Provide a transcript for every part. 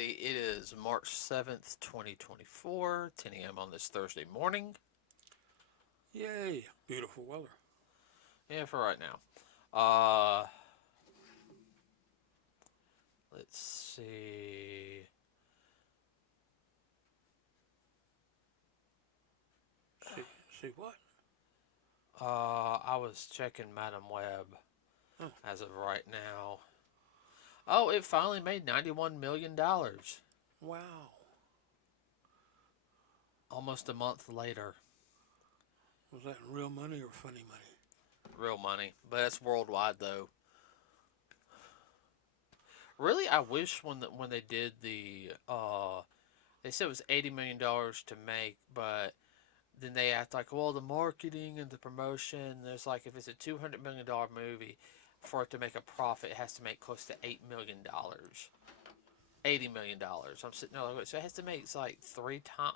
everybody. It is March 7th, 2024, 10 a.m. on this Thursday morning. Yay, beautiful weather. Yeah, for right now. Let's see. See, see what? I was checking Madam Web Oh, as of right now. Oh, it finally made $91 million. wow. Almost a month later. Was that real money or funny money? Real money. But it's worldwide, though. Really, I wish when they did they said it was $80 million to make, but then they act like, well, the marketing and the promotion. There's like, if it's a $200 million movie, for it to make a profit, it has to make close to $8 million. $80 million. I'm sitting there like, so it has to make like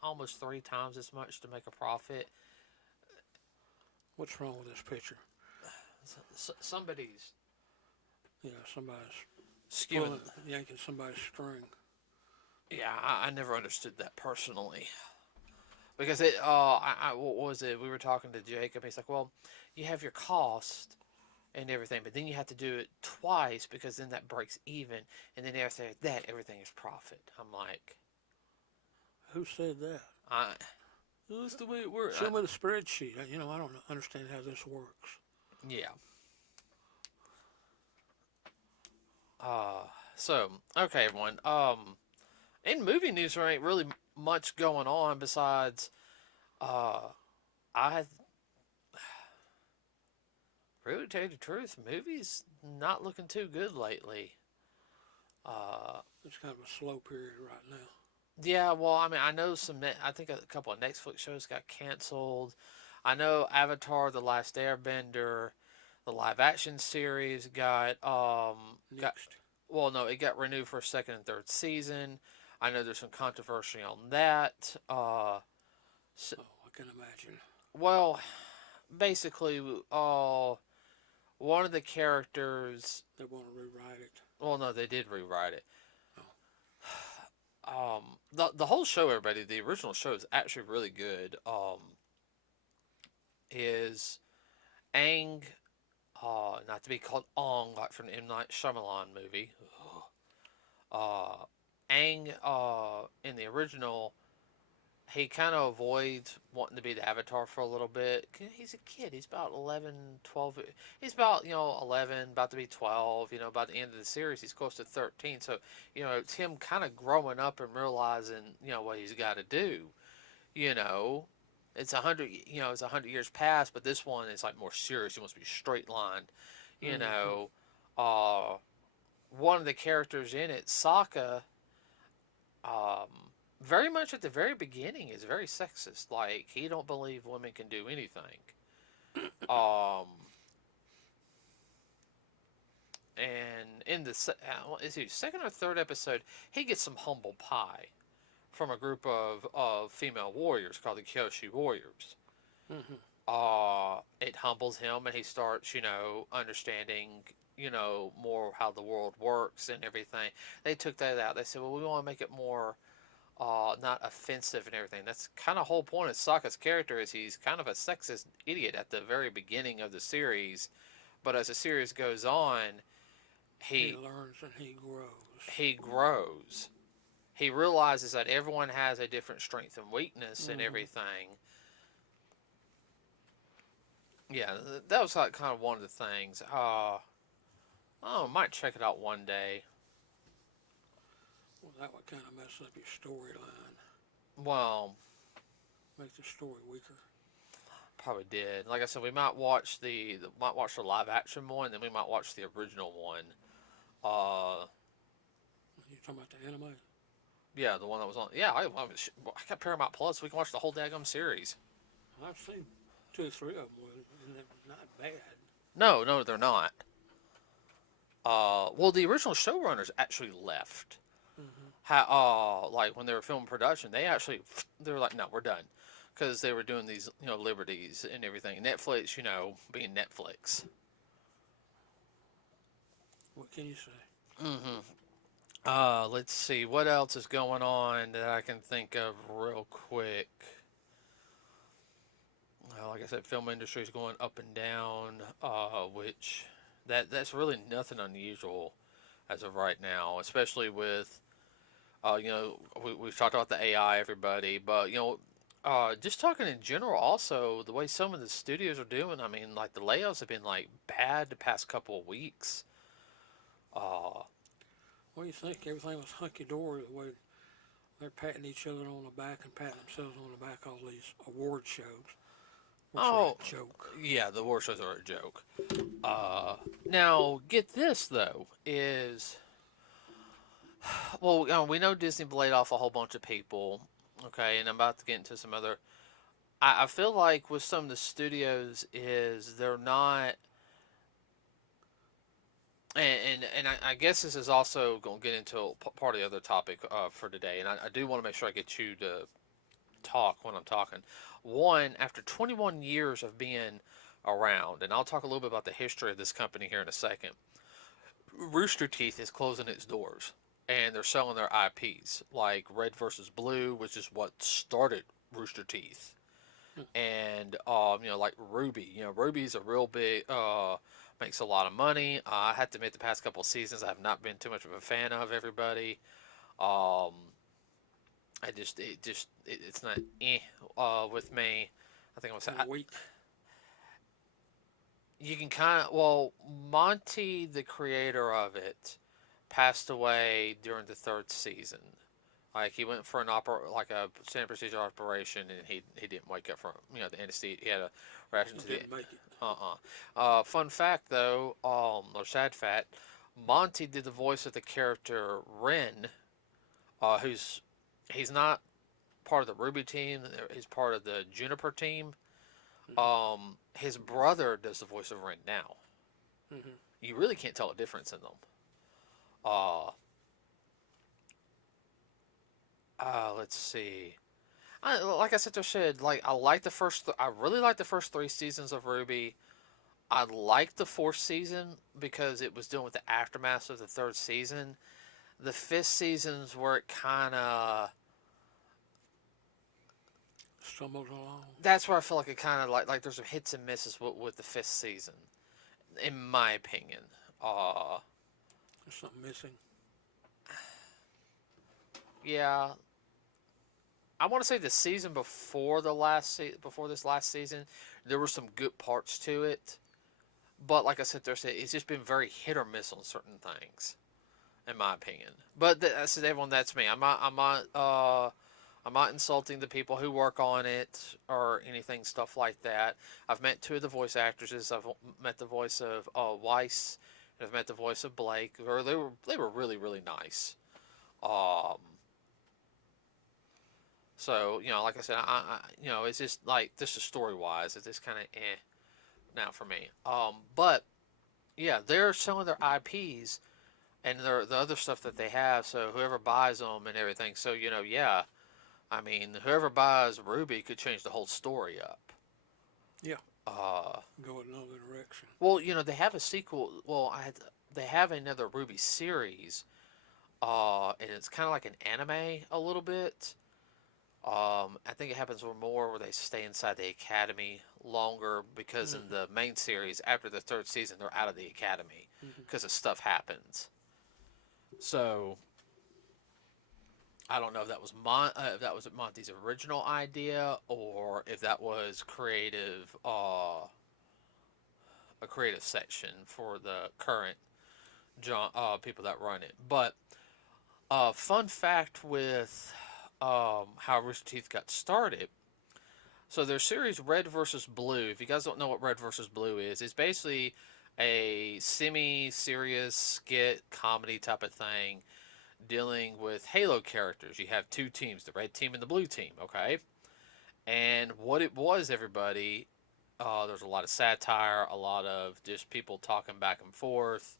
almost three times as much to make a profit. What's wrong with this picture? Somebody's Yeah, somebody's skewing. yanking somebody's string. Yeah, I never understood that personally. Because what was it? We were talking to Jacob. He's like, well, you have your cost and everything, but then you have to do it twice because then that breaks even, and then after that, everything is profit. I'm like, Who said that? I. That's the way it works. Show me the spreadsheet. I don't understand how this works. Yeah. So okay, everyone. In movie news, there ain't really much going on besides, uh, I really tell you the truth, movies not looking too good lately. Uh, It's kind of a slow period right now. yeah, well, I mean, I know I think a couple of Netflix shows got canceled. I know Avatar: The Last Airbender, the live action series got Next. well, no, it got renewed for a second and third season. I know there's some controversy on that. So, Oh, I can imagine. well, basically, one of the characters. They want to rewrite it. Well, no, they did rewrite it. Oh, The whole show, everybody, the original show is actually really good. Is Aang, not to be called Ong like from the M Night Shyamalan movie. Uh, Aang, in the original, he kind of avoids wanting to be the Avatar for a little bit. He's a kid. He's about 11, 12. He's about, 11, about to be 12. By the end of the series, he's close to 13. So, it's him kind of growing up and realizing, what he's got to do. You know, it's 100 years past, but this one is like more serious. He wants to be straight lined. You mm-hmm. know, uh, one of the characters in it, Sokka, um, very much at the very beginning is very sexist. Like he don't believe women can do anything. Um, and in the is he second or third episode, he gets some humble pie from a group of female warriors called the Kyoshi Warriors. Mm-hmm. It humbles him, and he starts, understanding, more how the world works and everything. They took that out. They said, well, we want to make it more not offensive and everything. That's kind of whole point of Sokka's character is he's kind of a sexist idiot at the very beginning of the series, but as the series goes on, He learns and he grows. he grows. He realizes that everyone has a different strength and weakness and Mm-hmm. everything. Yeah, that was like kind of one of the things. I might check it out one day. Well, that would kind of mess up your storyline, Well, make the story weaker. probably did. Like I said, we might watch the live action one, then we might watch the original one. Uh, You talking about the anime? yeah, the one that was on. Yeah, I got Paramount Plus. We can watch the whole daggum series. I've seen 2 or 3 of them, and they're not bad. No, they're not. Well, the original showrunners actually left. Mm-hmm. Like when they were filming production, they were like, no, we're done, because they were doing these, liberties and everything. Netflix, being Netflix. What can you say? Mm-hmm. Let's see what else is going on that I can think of real quick. Like I said, film industry is going up and down, which that's really nothing unusual as of right now, especially with we've talked about the AI, everybody, but just talking in general, also the way some of the studios are doing. I mean, like the layoffs have been like bad the past couple of weeks. Uh, What do you think? Everything was hunky dory the way they're patting each other on the back and patting themselves on the back all these award shows, which are oh, a joke. yeah, the war shows are a joke. Now get this though is well, we know Disney laid off a whole bunch of people. Okay, and I'm about to get into some other. I feel like with some of the studios is they're not, and I guess this is also going to get into part of the other topic for today, and I do want to make sure I get you to talk when I'm talking. One, after 21 years of being around, and I'll talk a little bit about the history of this company here in a second. Rooster Teeth is closing its doors, and they're selling their IPs like Red versus Blue, which is what started Rooster Teeth, and like Ruby. Ruby's a real big makes a lot of money. I have to admit, the past couple of seasons, I have not been too much of a fan of everybody. Um, it's not with me. I think I'm A gonna say week. you can kind of Monty, the creator of it, passed away during the third season. Like he went for like a standard procedure operation, and he didn't wake up from the anesthesia. He had a reaction to the Didn't make it. Fun fact though, or sad fact, Monty did the voice of the character Ren, who's he's not part of the Ruby team. He's part of the Juniper team. Mm-hmm. His brother does the voice of Ren now. Mm-hmm. You really can't tell a difference in them. Uh, let's see. Like I said, like I like the first. I really like the first three seasons of Ruby. I liked the fourth season because it was dealing with the aftermath of the third season. The fifth season's where it kind of. Stumbled along. That's where I feel like it kind of like there's some hits and misses with the fifth season, in my opinion. Uh, There's something missing. yeah, I want to say the season before before this last season, there were some good parts to it, but like I said, it's just been very hit or miss on certain things, in my opinion. But that's everyone. That's me. I'm not insulting the people who work on it or anything stuff like that. I've met two of the voice actresses. I've met the voice of Weiss, and I've met the voice of Blake. Or they were really really nice. Um, so like I said, it's just like this is story wise, it's just kind of now for me. But yeah, they're selling their IPs and the other stuff that they have. So whoever buys them and everything. So yeah, I mean, whoever buys Ruby could change the whole story up. Yeah. Uh, Go another direction. well, they have a sequel. Well, they have another Ruby series. And it's kind of like an anime a little bit. I think it happens more where they stay inside the academy longer because in Mm-hmm. the main series, after the third season, they're out of the academy Mm-hmm. because of stuff happens. So I don't know if that was Monty's original idea or if that was a creative section for the current people that run it. But fun fact with how Rooster Teeth got started. So their series Red versus Blue. If you guys don't know what Red versus Blue is, it's basically a semi-serious skit comedy type of thing dealing with Halo characters. You have two teams, the red team and the blue team, okay? And what it was, everybody, there's a lot of satire, a lot of just people talking back and forth.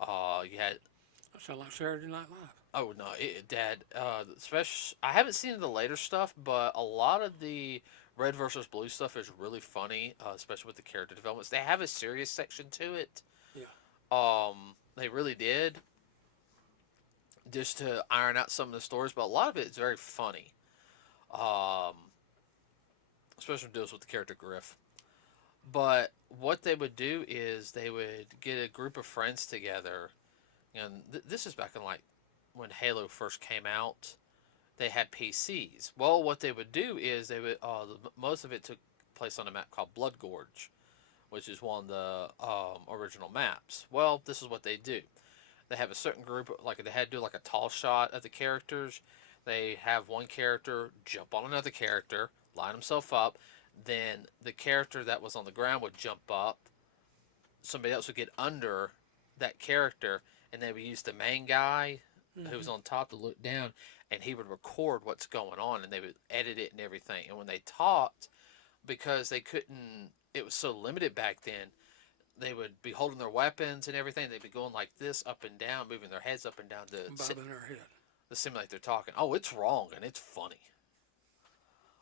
You had That sounds like Saturday Night Live. oh no, Dad. Especially, I haven't seen the later stuff, but a lot of the red versus blue stuff is really funny, especially with the character developments. They have a serious section to it. Yeah. They really did. just to iron out some of the stories, but a lot of it is very funny. Um, Especially when it deals with the character Griff. But what they would do is they would get a group of friends together, and this is back in like when Halo first came out. They had PCs. Well, what they would do is they would most of it took place on a map called Blood Gorge, which is one of the original maps. Well, this is what they do. They have a certain group, like they had to do like a tall shot of the characters. They have one character jump on another character, line himself up. Then the character that was on the ground would jump up. Somebody else would get under that character, and they would use the main guy who was Mm-hmm. on top to look down, and he would record what's going on, and they would edit it and everything. And when they talked, because they couldn't, it was so limited back then, they would be holding their weapons and everything. They'd be going like this up and down, moving their heads up and down Bobbing their head. to simulate they're talking. Oh, it's wrong and it's funny.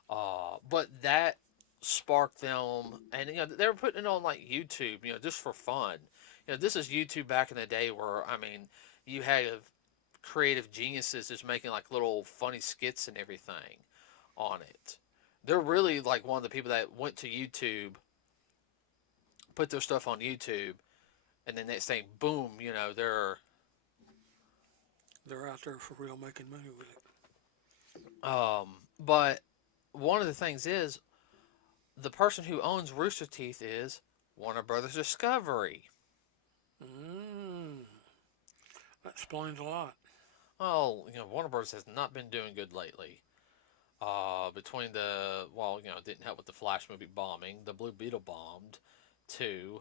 But that sparked them, and they were putting it on like YouTube, just for fun. This is YouTube back in the day where you had creative geniuses just making like little funny skits and everything on it. They're really like one of the people that went to YouTube, put their stuff on YouTube, and then next thing, boom, They're out there for real making money with it. But one of the things is the person who owns Rooster Teeth is Warner Brothers Discovery. Mm. That explains a lot. Well, Warner Brothers has not been doing good lately. Between it didn't help with the Flash movie bombing. The Blue Beetle bombed, too.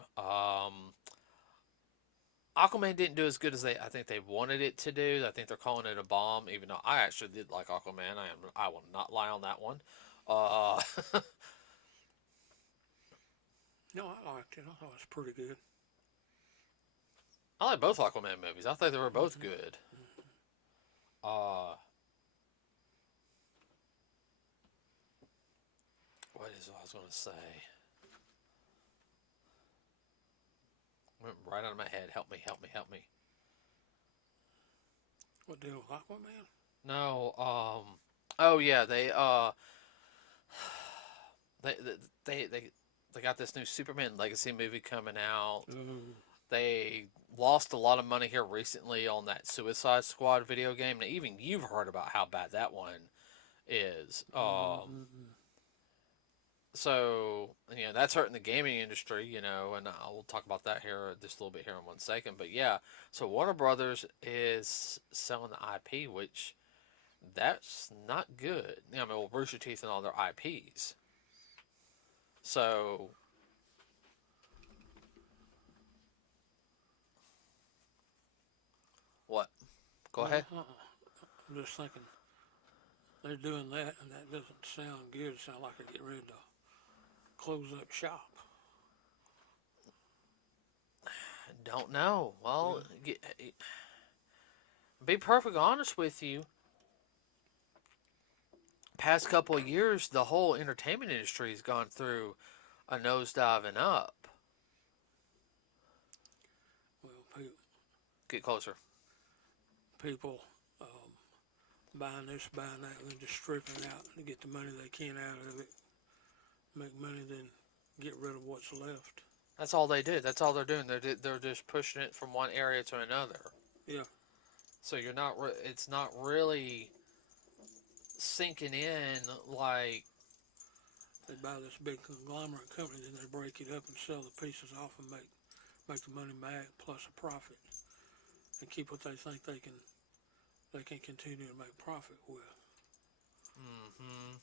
Aquaman didn't do as good as I think they wanted it to do. I think they're calling it a bomb, even though I actually did like Aquaman. I will not lie on that one. Uh, No, I liked it. I thought it was pretty good. I like both Aquaman movies. I thought they were both Mm-hmm. good. Uh, what is what I was going to say? Went right out of my head. Help me, help me, help me. What deal with Aquaman? No, oh yeah, they they they they got this new Superman Legacy movie coming out. Ooh. They lost a lot of money here recently on that Suicide Squad video game. And even you've heard about how bad that one is. Mm-hmm. So that's hurting the gaming industry. And we'll talk about that here just a little bit here in 1 second. But yeah, so Warner Brothers is selling the IP, which that's not good. Rooster Teeth and all their IPs. So what? Go ahead. I'm just thinking they're doing that, and that doesn't sound good. It sounds like they're getting ready to close up shop. Don't know. Well, be perfectly honest with you. Past couple of years, the whole entertainment industry has gone through a nosedive and up. Well, Get closer. people buying this, buying that, and then just stripping out to get the money they can out of it. Make money, then get rid of what's left. That's all they do. That's all they're doing. They're just pushing it from one area to another. Yeah. So it's not really sinking in like. They buy this big conglomerate company, then they break it up and sell the pieces off and make the money back plus a profit, and keep what they think they can continue to make profit with. Mm-hmm.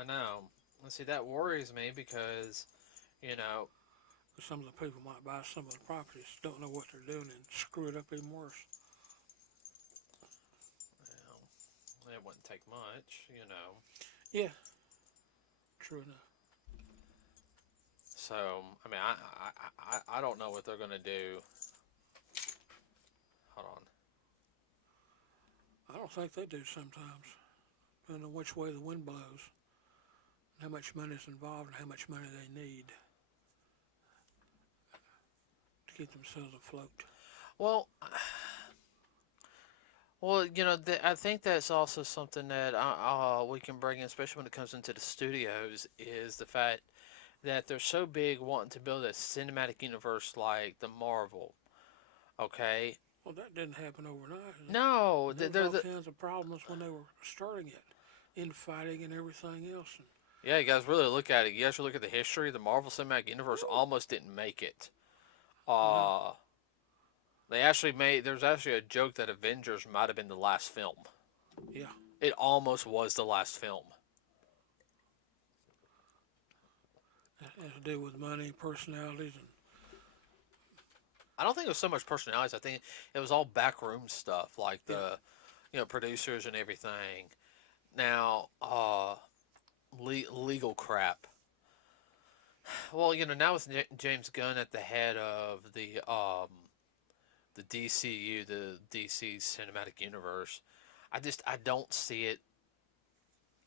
I know. See, that worries me because, Some of the people might buy some of the properties, don't know what they're doing, and screw it up even worse. it wouldn't take much, Yeah, true enough. So, I don't know what they're going to do. Hold on. I don't think they do sometimes, depending on which way the wind blows, how much money is involved, and how much money they need to keep themselves afloat. Well, I think that's also something that we can bring in, especially when it comes into the studios, is the fact that they're so big wanting to build a cinematic universe like the Marvel. Okay, Well, that didn't happen overnight, no, and there was all kinds of problems when they were starting it, infighting and everything else. And yeah, you guys really look at it. You guys look at the history. The Marvel Cinematic Universe woo, almost didn't make it. no, Uh, they actually made. There's actually a joke that Avengers might have been the last film. yeah, It almost was the last film. it has to do with money, personalities, and I don't think it was so much personalities. I think it was all backroom stuff, like yeah. the producers and everything. Now, legal crap. Well, now with James Gunn at the head of the DCU, the DC Cinematic Universe, I don't see it.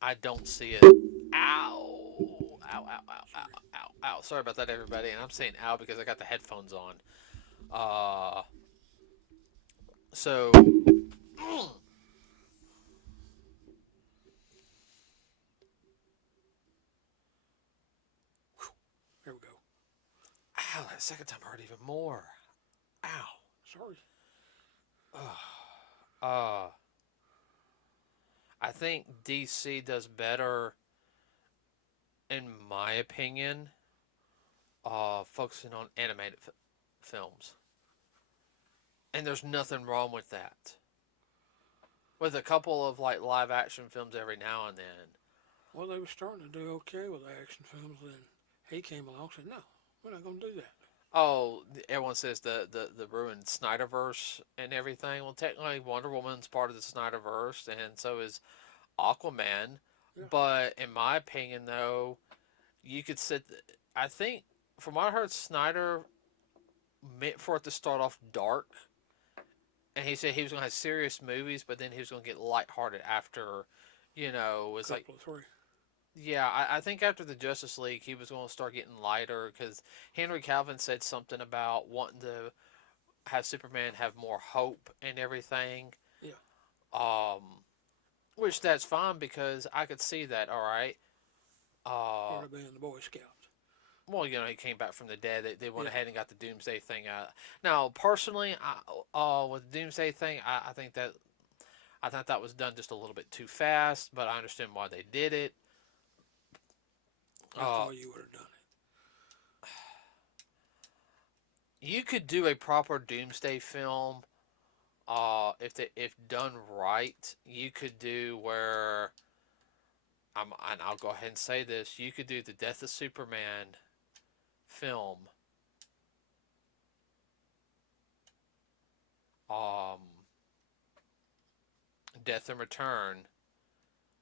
I don't see it. Ow! Ow! Ow! Ow! Sorry. Ow! Ow! Ow! Sorry about that, everybody. And I'm saying ow because I got the headphones on. Uh, so. Here we go. Ow! That second time hurt even more. Ow! Sorry. Uh, I think DC does better, in my opinion, focusing on animated films. And there's nothing wrong with that. With a couple of like live action films every now and then. Well, they were starting to do okay with action films. Then he came along and said, "No, we're not going to do that." Oh, everyone says the ruined Snyderverse and everything. Well, technically, Wonder Woman's part of the Snyderverse, and so is Aquaman. Yeah, But in my opinion, though, you could sit. I think, from what I heard, Snyder meant for it to start off dark, and he said he was going to have serious movies, but then he was going to get lighthearted after. It's like, couple of three. yeah, I think after the Justice League, he was going to start getting lighter because Henry Calvin said something about wanting to have Superman have more hope and everything. Yeah, Um, which that's fine because I could see that. All right. part Uh, of being the Boy Scout. well, he came back from the dead. They went Yeah, ahead and got the Doomsday thing out. Now, personally, with the Doomsday thing, I thought that was done just a little bit too fast, but I understand why they did it. that's the Uh, way you would have done you could do a proper Doomsday film. If done right, you could do where and I'll go ahead and say this: you could do the Death of Superman film, um, Death and Return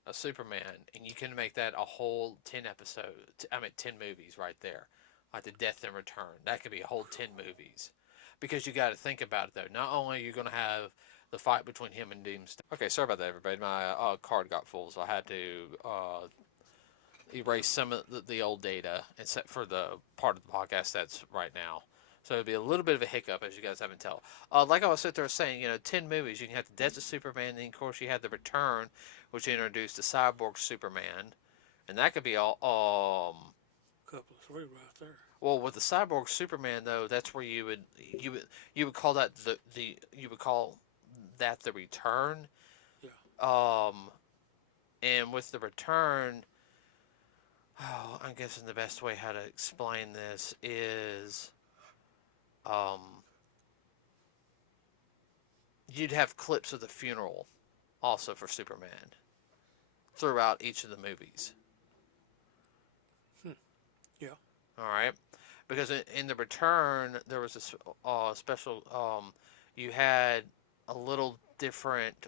of Superman, and you can make that a whole 10 episodes. I mean, 10 movies right there, like the Death and Return. That could be a whole 10 movies, because you got to think about it though. Not only are you going to have the fight between him and Doomsday. Okay, sorry about that, everybody. My card got full, so I had to erase some of the old data, except for the part of the podcast that's right now. So it'll be a little bit of a hiccup, as you guys haven't tell. Like I was sitting there saying, 10 movies. You can have the Death of Superman, and then of course you have the Return, which introduced the Cyborg Superman, and that could be all. couple of three right there. Well, with the Cyborg Superman though, that's where you would call that the you would call that the Return. Yeah, Um, and with the Return, oh, I'm guessing the best way how to explain this is, um, you'd have clips of the funeral also for Superman throughout each of the movies. hmm. Yeah, All right, because in the Return there was a special. You had a little different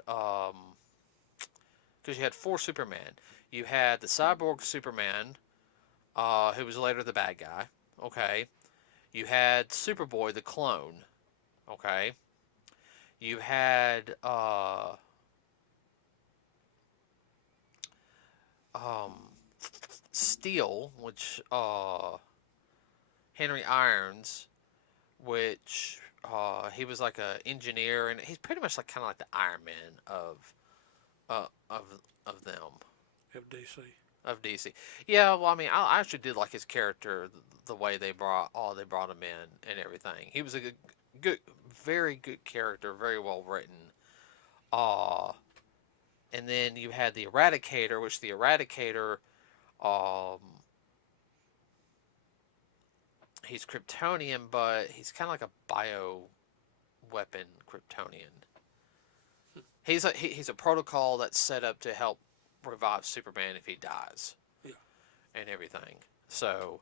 because you had four Superman. You had the Cyborg Superman, who was later the bad guy. Okay, you had Superboy the clone. Okay, you had um, Steel, which Henry Irons, which He was like a engineer, and he's pretty much like kind of like the Iron Man uh, of of them FDC. of DC. Yeah, well, I mean, I actually did like his character, the way they brought him in and everything. He was a good, very good character, very well written. Uh, and then you had the Eradicator, which the Eradicator, um, he's Kryptonian, but he's kind of like a bio weapon Kryptonian. He's a protocol that's set up to help revive Superman if he dies Yeah. and everything. So,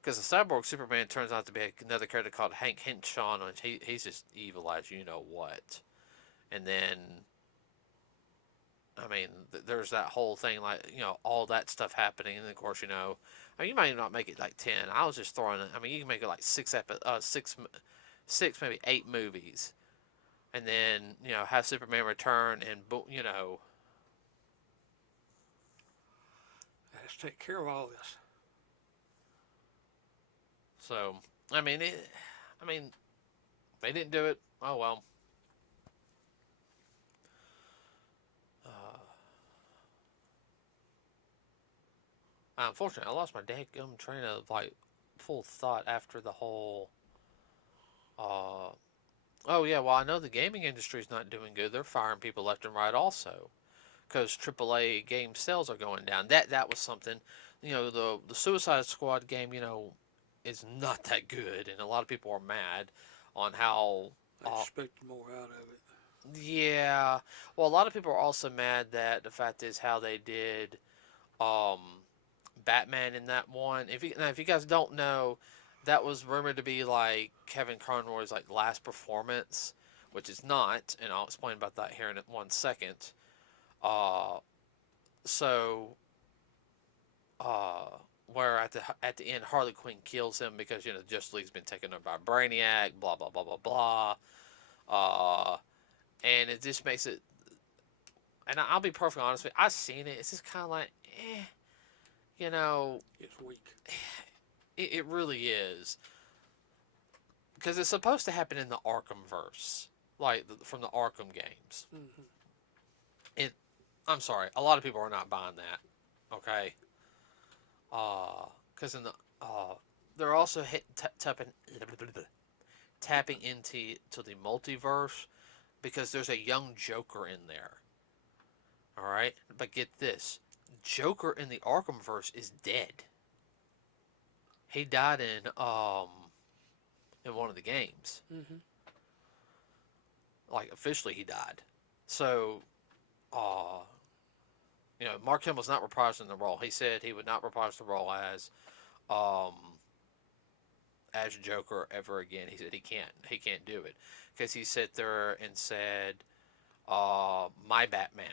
because the cyborg Superman turns out to be another character called Hank Henshaw, and he's just evil as you know what. And then, I mean, there's that whole thing, like, all that stuff happening, and of course, I mean, you might not make it like 10. I was just throwing it. I mean, you can make it like six, maybe 8 movies, and then have Superman return, and Let's take care of all this. So I mean, I mean, they didn't do it. Oh well. Uh, Unfortunately, I lost my dadgum train of like full thought after the whole. Uh, oh yeah, well I know the gaming industry's not doing good. They're firing people left and right also, because AAA game sales are going down. That was something. The Suicide Squad game, is not that good, and a lot of people are mad on how. I expected more out of it. Yeah, well, a lot of people are also mad that the fact is how they did um, Batman in that one. If you guys don't know, that was rumored to be like Kevin Conroy's like last performance, which is not, and I'll explain about that here in 1 second. Uh, so uh, where at the end Harley Quinn kills him because Justice League's been taken over by Brainiac, blah blah blah blah blah. Uh, and it just makes it. And I'll be perfectly honest with you, I've seen it. It's just kind of like, you know, It's weak. it really is, because it's supposed to happen in the Arkham verse, like from the Arkham games. Mm-hmm. It. I'm sorry, a lot of people are not buying that. Okay. Because in the they're also tapping into the multiverse, because there's a young Joker in there. All right, but get this: Joker in the Arkhamverse is dead. He died in one of the games. Mm-hmm. Like officially, he died. So, uh, Mark Hamill's not reprising the role. He said he would not reprise the role um as Joker ever again. He said he can't do it, because he sat there and said, my Batman.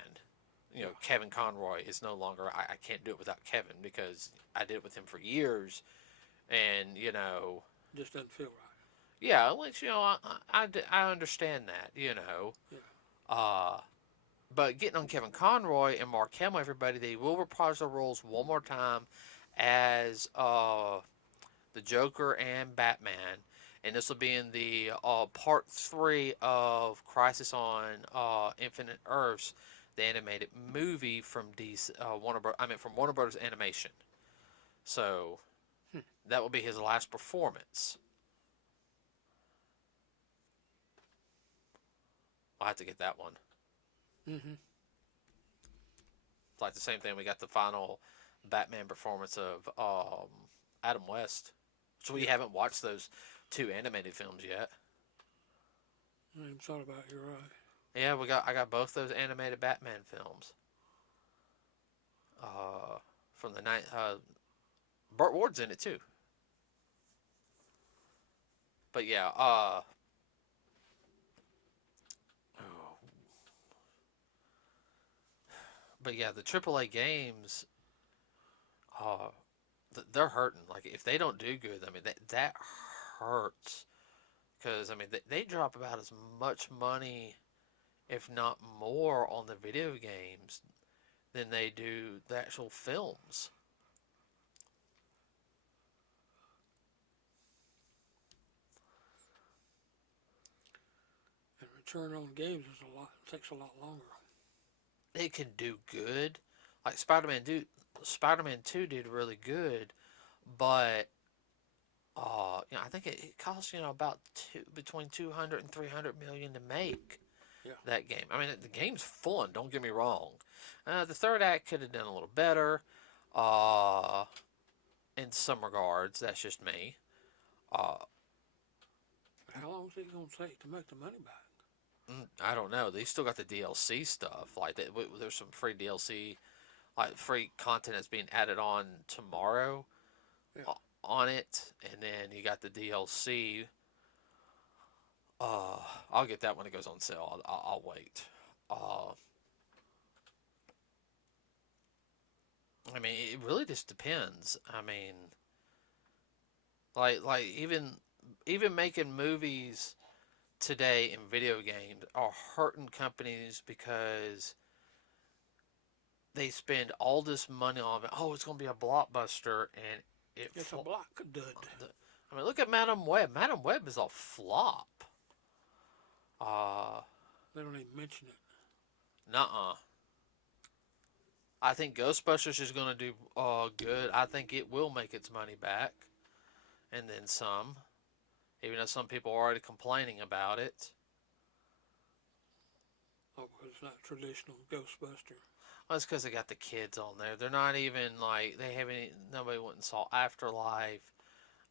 Kevin Conroy is no longer. I can't do it without Kevin, because I did it with him for years, and Just doesn't feel right. yeah, which I understand that, Yeah. uh, but getting on Kevin Conroy and Mark Hamill, everybody, they will reprise their roles one more time as the Joker and Batman, and this will be in the part 3 of Crisis on Infinite Earths, the animated movie from DC, from Warner Brothers Animation. So that will be his last performance. I'll have to get that one. Mm-hmm. It's like the same thing. We got the final Batman performance of Adam West. So we haven't watched those 2 animated films yet. I even thought about it. You're right. Yeah, I got both those animated Batman films. From the night. Burt Ward's in it too. But yeah. But yeah, the AAA games. They're hurting. Like if they don't do good, I mean that hurts. Because I mean they drop about as much money, if not more, on the video games than they do the actual films. turn on games is a lot. Takes a lot longer. It can do good. Like Spider-Man 2 did really good, but I think it costs about between 200 and 300 million to make Yeah. that game. I mean, the game's fun. Don't get me wrong. The third act could have done a little better. Uh, in some regards, that's just me. Uh, But how long is it going to take to make the money back? I don't know. They still got the DLC stuff. Like that, there's some free DLC, like free content that's being added on tomorrow Yeah. on it, and then you got the DLC. Uh, I'll get that when it goes on sale. I'll wait. Uh, I mean, it really just depends. I mean, like even making movies today in video games are hurting companies because they spend all this money on it. Oh, it's going to be a blockbuster, and It's a block dud. I mean, look at Madam Web. Madam Web is a flop. Uh, They don't even mention it. nuh-uh. I think Ghostbusters is going to do good. I think it will make its money back, and then some. Even though some people are already complaining about it. Oh, because it's not traditional Ghostbuster. Well, it's because they got the kids on there. They're not even like they haven't. Nobody went and saw Afterlife.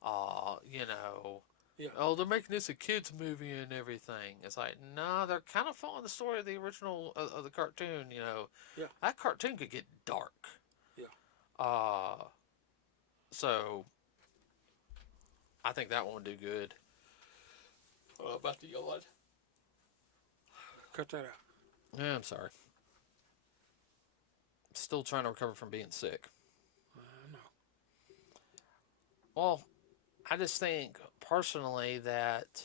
You know. Yeah. Oh, they're making this a kids movie and everything. It's like, no, they're kind of following the story of the original of the cartoon. You know. Yeah. That cartoon could get dark. Yeah. So I think that one would do good. About the Alot. Cut that out. Yeah, I'm sorry. Still trying to recover from being sick. No. Well, I just think personally that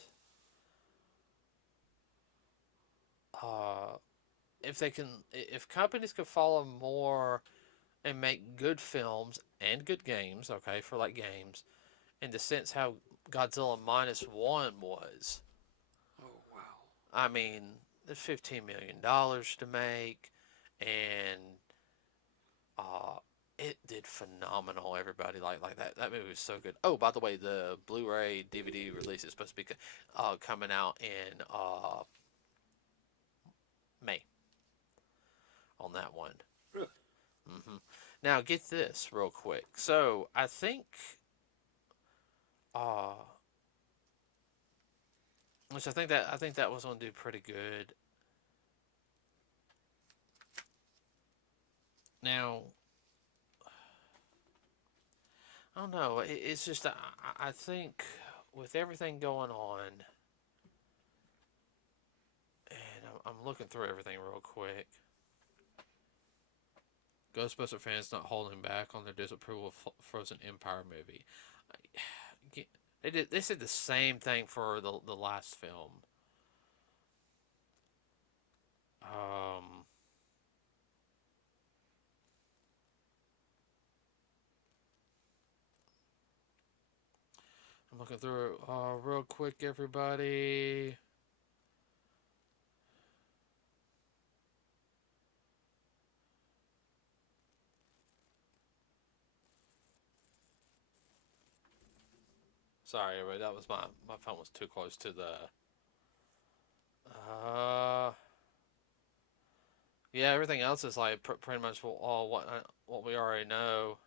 if companies could follow more and make good films and good games, okay, for like games, in the sense how Godzilla -1 was. Oh, wow. I mean, there's $15 million to make, and it did phenomenal. Everybody like that. That movie was so good. Oh, by the way, the Blu-ray DVD release is supposed to be coming out in May on that one. Really? Now get this real quick. So I think, which I think that was going to do pretty good. Now, I don't know. It's just I think with everything going on, and I'm looking through everything real quick. Ghostbuster fans not holding back on their disapproval of Frozen Empire movie. They said the same thing for the last film. I'm looking through it real quick, everybody. Sorry, everybody. That was my phone was too close to the. Yeah, everything else is like pretty much all what we already know.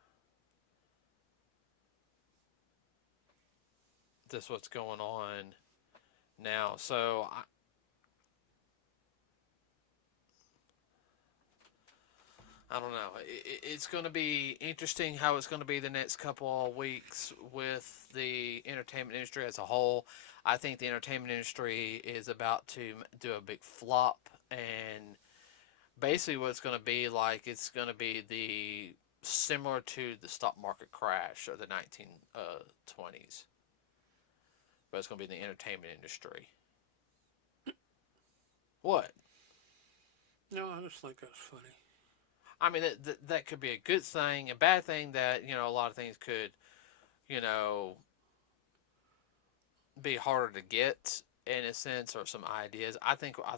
This what's going on now. So I don't know. It's going to be interesting how it's going to be the next couple of weeks with the entertainment industry as a whole. I think the entertainment industry is about to do a big flop, and basically what it's going to be like, it's going to be the similar to the stock market crash of the 1920s, but it's going to be the entertainment industry. What? No, I just think that's funny. I mean, that could be a good thing, a bad thing that, a lot of things could, be harder to get in a sense, or some ideas. I think I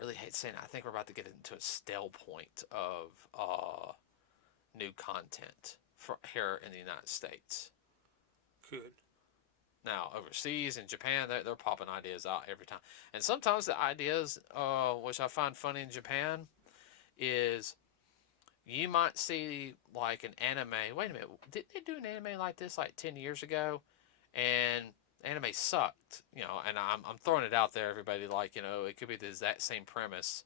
really hate saying it, I think we're about to get into a stale point of new content for here in the United States. Good. Now, overseas in Japan, they're popping ideas out every time. And sometimes the ideas, which I find funny in Japan, is you might see like an anime. Wait a minute, did they do an anime like this like 10 years ago? And anime sucked, and I'm throwing it out there, everybody, like, it could be the exact same premise,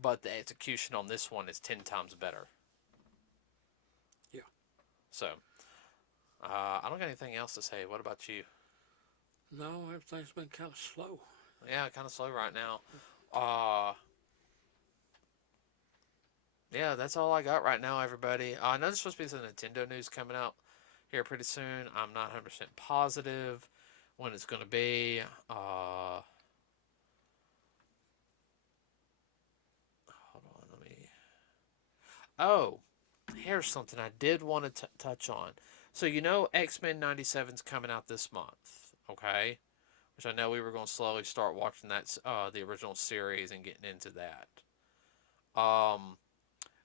but the execution on this one is 10 times better. Yeah. So, I don't got anything else to say. What about you? No, everything's been kind of slow. Yeah, kind of slow right now. Uh, yeah, that's all I got right now, everybody. I know there's supposed to be some Nintendo news coming out here pretty soon. I'm not 100% positive when it's going to be. Hold on, let me. Oh, here's something I did want to touch on. So, X-Men 97's coming out this month, okay? Which I know we were going to slowly start watching the original series and getting into that.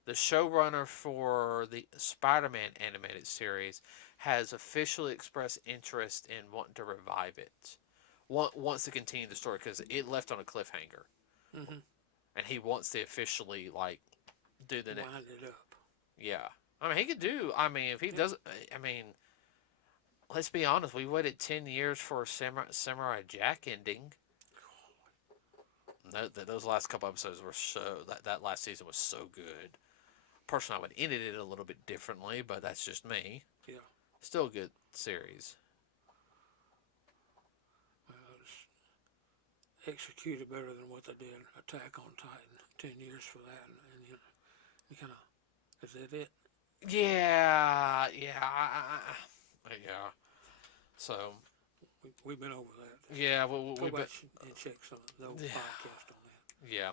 The showrunner for the Spider-Man animated series has officially expressed interest in wanting to revive it. Wants to continue the story because it left on a cliffhanger, Mm-hmm. and he wants to officially do the next. Wind it up. Yeah, I mean he could do. I mean if he Yeah. does, I mean, let's be honest. We waited 10 years for a Samurai Jack ending. Those last couple episodes were that last season was so good. Personally, I would ended it a little bit differently, but that's just me. Yeah. Still a good series. It's executed better than what they did Attack on Titan. 10 years for that, and you kind of, is that it? Yeah, yeah. So We've been over that. yeah, Go we've been, back and check some of the old yeah, podcast on that. yeah.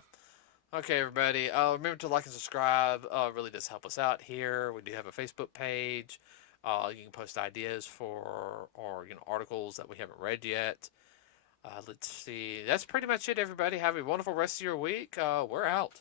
Okay, everybody. Remember to like and subscribe. Really does help us out here. We do have a Facebook page. You can post ideas for or articles that we haven't read yet. Let's see. That's pretty much it, everybody. Have a wonderful rest of your week. We're out.